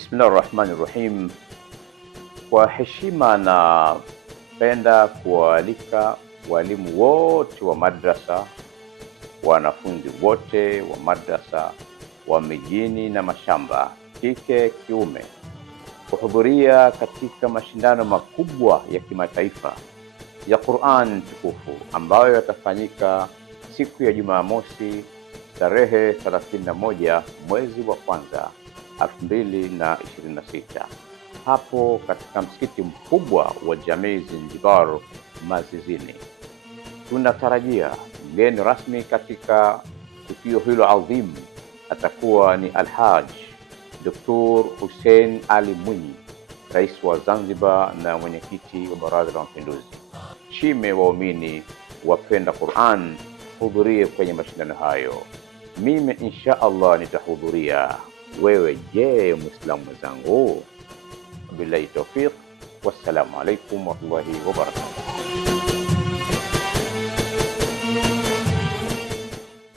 Bismillahirrahmanirrahim. Kwa heshima napenda kuwaalika walimu wote wa madrasa, wanafunzi wote wa madrasa wa mijini na mashamba, kike kiume, kuhudhuria katika mashindano makubwa ya kimataifa ya Qur'an tukufu ambayo yatafanyika siku ya Jumamosi tarehe 31 mwezi wa kwanza 2026 hapo katika msikiti mkubwa wa Jamii Zanzibar Mazizini. Tunatarajia mgeni rasmi katika tukio hilo adhim atakuwa ni Alhaj Dr. Hussein Ali Mwinyi, Rais wa Zanzibar na mwenyekiti wa Baraza la Mapinduzi. Shime waumini wapenda Qur'an hudhurie kwenye mashindano hayo. Mimi insha Allah nitahudhuria. Wewe je, Muislamu mwenzangu? Billahi tawfiq, wassalamu alaikum warahmatullahi wabarakatuh.